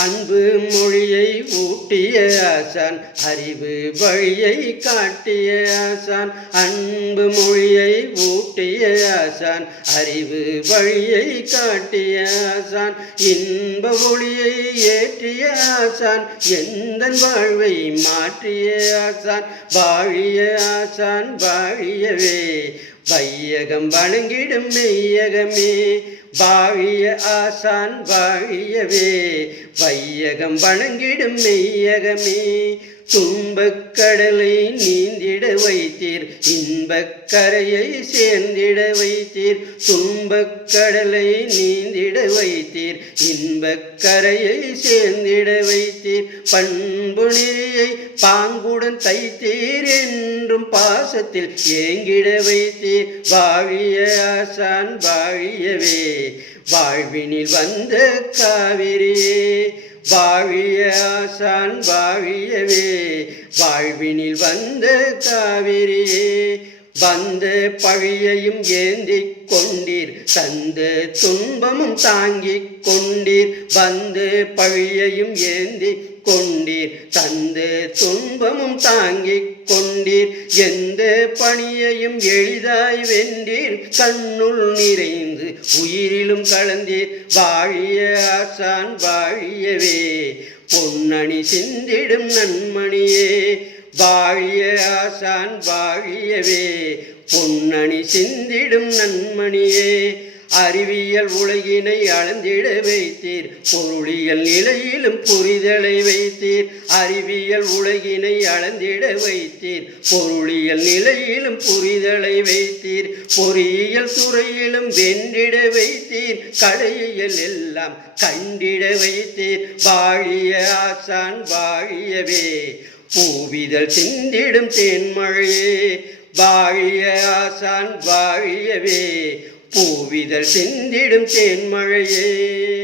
அன்பு மொழியை ஊட்டிய ஆசான் அறிவு வழியை காட்டிய ஆசான் அன்பு மொழியை ஊட்டிய ஆசான் அறிவு வழியை காட்டிய ஆசான் இன்ப ஒளியை ஏற்றிய ஆசான் எந்த வாழ்வை மாற்றிய ஆசான் வாழிய ஆசான் வாழியவே வையகம் வணங்கிடும் மெய்யகமே பாவிய ஆசான் வாழியவே வையகம் வணங்கிடும் மெய்யகமே. துன்பக் கடலை நீந்திட வைத்தீர் இன்பக் கரையை சேர்ந்திட வைத்தீர் துன்பக் கடலை நீந்திட வைத்தீர் இன்பக் கரையை சேர்ந்திட வைத்தீர். பண்பு நெறியை பாங்குடன் தைத்தீர் என்றும் பாசத்தில் ஏங்கிட வைத்தீர். வாழிய ஆசான் வாழியவே வாழ்வினில் வந்த காவிரியே பாவிய ஆசான் பாவியவே வாழ்வினில் வந்த காவிரியே வந்து பழியையும் ஏந்திக் கொண்டீர் தந்து துன்பமும் தாங்கிக் கொண்டீர். வந்து பழியையும் ஏந்தி கொண்டீர் தந்து துன்பமும் தாங்கிக் கொண்டீர். எந்த பணியையும் எளிதாய் வென்றீர் கண்ணுள் நிறைந்து உயிரிலும் கலந்தீர். வாழிய ஆசான் வாழியவே பொன்னணி சிந்திடும் நன்மணியே பாகிய ஆசான் பாகியவே பொன்னணி சிந்திடும் நன்மணியே. அறிவியல் உலகினை அளந்திட வைத்தீர் பொருளியல் நிலையிலும் புரிதலை வைத்தீர். அறிவியல் உலகினை அளந்திட வைத்தீர் பொருளியல் நிலையிலும் புரிதலை வைத்தீர். பொறியியல் துறையிலும் வென்றிட வைத்தீர் கடையியல் எல்லாம் கண்டிட வைத்தீர். வாழிய ஆசான் வாழியவே பூவிதழ் சிந்திடும் தேன்மழையே வாழிய ஆசான் வாழியவே. பூவிதழ் சிந்திடும் தேன்மழையே.